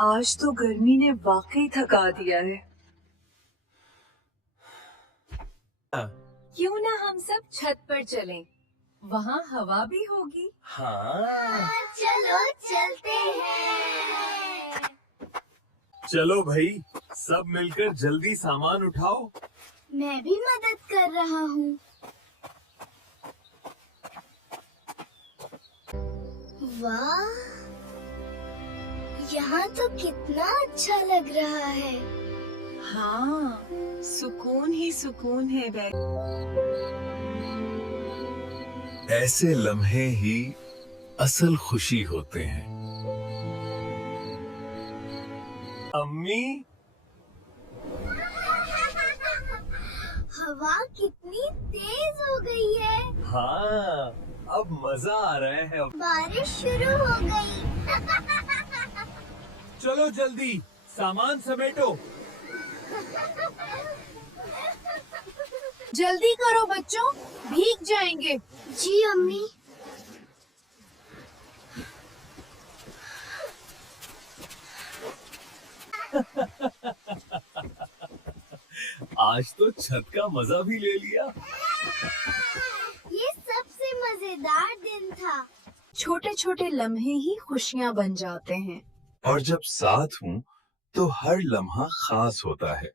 आज तो गर्मी ने वाकई थका दिया है। क्यों ना हम सब छत पर चलें? वहाँ हवा भी होगी। हाँ चलो चलते हैं। चलो भाई, सब मिलकर जल्दी सामान उठाओ। मैं भी मदद कर रहा हूँ। वाह, यहाँ तो कितना अच्छा लग रहा है। हाँ, सुकून ही सुकून है बैठ। ऐसे लम्हे ही असल खुशी होते हैं। अम्मी, हवा कितनी तेज हो गई है। हाँ, अब मजा आ रहा है। बारिश शुरू हो गई। चलो जल्दी सामान समेटो। जल्दी करो बच्चों, भीग जाएंगे। जी अम्मी। आज तो छत का मजा भी ले लिया। ये सबसे मजेदार दिन था। छोटे छोटे लम्हे ही खुशियाँ बन जाते हैं। और जब साथ हूँ तो हर लम्हा खास होता है।